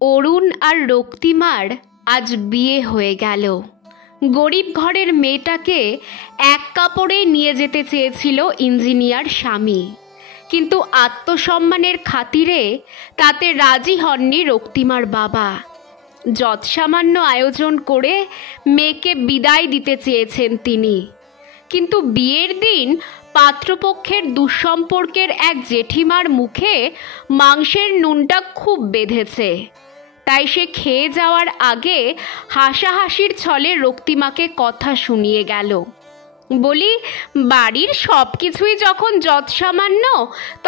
অরুণ আর রক্তিমার আজ বিয়ে হয়ে গেল। গরিব ঘরের মেয়েটাকে এক কাপড়ে নিয়ে যেতে চেয়েছিল ইঞ্জিনিয়ার স্বামী, কিন্তু আত্মসম্মানের খাতিরে তাতে রাজি হননি রক্তিমার বাবা। যৎসামান্য আয়োজন করে মেয়েকে বিদায় দিতে চেয়েছেন তিনি, কিন্তু বিয়ের দিন পাত্রপক্ষের দুঃসম্পর্কের এক জেঠিমার মুখে মাংসের নুনটা খুব বেঁধেছে। তাই সে খেয়ে যাওয়ার আগে হাসাহাসির ছলে রক্তিমাকে কথা শুনিয়ে গেল। বলি, বাড়ির সব কিছুই যখন যৎসামান্য,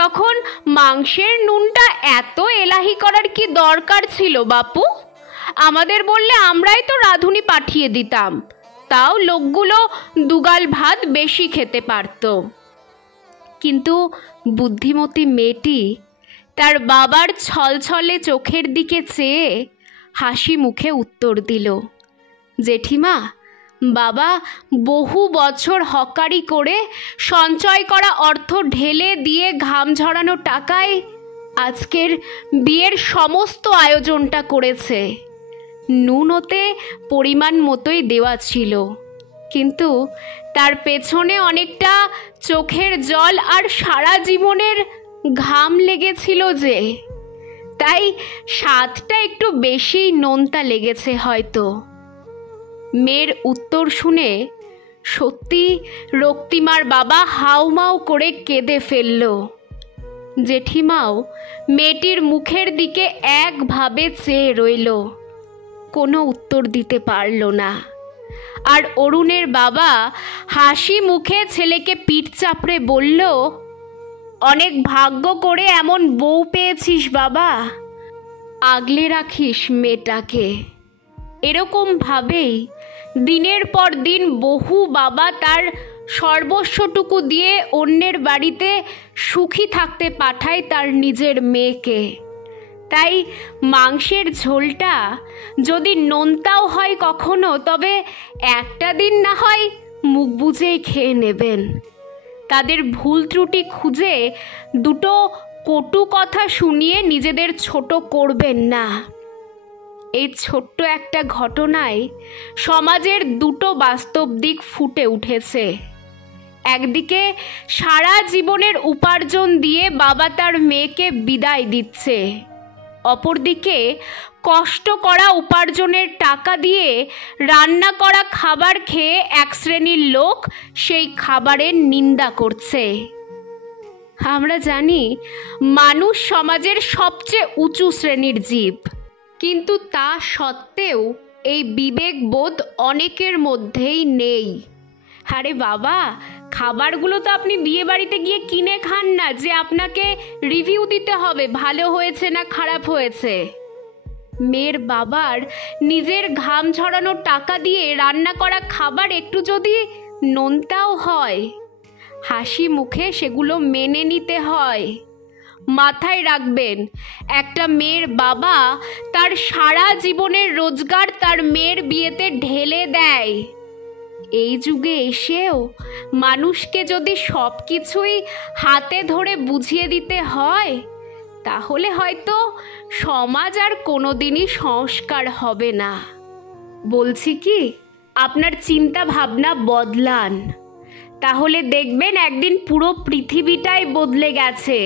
তখন মাংসের নুনটা এত এলাহি করার কি দরকার ছিল বাপু? আমাদের বললে আমরাই তো রাঁধুনি পাঠিয়ে দিতাম, তাও লোকগুলো দুগাল ভাত বেশি খেতে পারত। কিন্তু বুদ্ধিমতী মেয়েটি তার বাবার ছলছলে চোখের দিকে চেয়ে হাসি মুখে উত্তর দিল, জেঠিমা, বাবা বহু বছর হকারি করে সঞ্চয় করা অর্থ ঢেলে দিয়ে ঘাম ঝরানো টাকায় আজকের বিয়ের সমস্ত আয়োজনটা করেছে। নুন ওতে পরিমাণ মতোই দেওয়া ছিল, কিন্তু তার পেছনে অনেকটা চোখের জল আর সারা জীবনের ঘাম লেগেছিল যে, তাই স্বাদটা একটু বেশি নোনতা লেগেছে হয়তো। মেয়ের উত্তর শুনে সত্যি রক্তিমার বাবা হাউমাউ করে কেঁদে ফেলল। জেঠিমাও মেয়েটির মুখের দিকে একভাবে চেয়ে রইল, কোনো উত্তর দিতে পারল না। আর অরুণের বাবা হাসি মুখে ছেলেকে পিঠ চাপড়ে বলল, অনেক ভাগ্য করে এমন বউ পেয়েছিস বাবা, আগলে রাখিস মেয়েটাকে। এরকমভাবেই দিনের পর দিন বহু বাবা তার সর্বস্বটুকু দিয়ে অন্যের বাড়িতে সুখী থাকতে পাঠায় তার নিজের মেয়েকে। তাই মাংসের ঝোলটা যদি নোনতাও হয় কখনো, তবে একটা দিন না হয় মুখ বুজেই খেয়ে নেবেন। তাদের ভুল ত্রুটি খুঁজে দুটো কটু কথা শুনিয়ে নিজেদের ছোট করবেন না। এই ছোট্ট একটা ঘটনায় সমাজের দুটো বাস্তব দিক ফুটে উঠেছে। একদিকে সারা জীবনের উপার্জন দিয়ে বাবা তার মেয়েকে বিদায় দিচ্ছে, অপরদিকে কষ্ট করা উপার্জনের টাকা দিয়ে রান্না করা খাবার খেয়ে এক শ্রেণীর লোক সেই খাবারের নিন্দা করছে। আমরা জানি মানুষ সমাজের সবচেয়ে উঁচু শ্রেণীর জীব, কিন্তু তা সত্ত্বেও এই বিবেকবোধ অনেকের মধ্যেই নেই। আরে বাবা, খাবারগুলো তো আপনি বিয়ে বাড়িতে গিয়ে কিনে খান না যে আপনাকে রিভিউ দিতে হবে ভালো হয়েছে না খারাপ হয়েছে। মেয়ের বাবার নিজের ঘাম ঝরানো টাকা দিয়ে রান্না করা খাবার একটু যদি নোনতাও হয়, হাসি মুখে সেগুলো মেনে নিতে হয়। মাথায় রাখবেন, একটা মেয়ের বাবা তার সারা জীবনের রোজগার তার মেয়ের বিয়েতে ঢেলে দেয়। এই যুগে এসেও মানুষকে যদি সব কিছুই হাতে ধরে বুঝিয়ে দিতে হয়, তাহলে হয়তো সমাজ আর কোনোদিনই সংস্কার হবে না। বলছি কি, আপনার চিন্তা ভাবনা বদলান, তাহলে দেখবেন একদিন পুরো পৃথিবীটাই বদলে গেছে।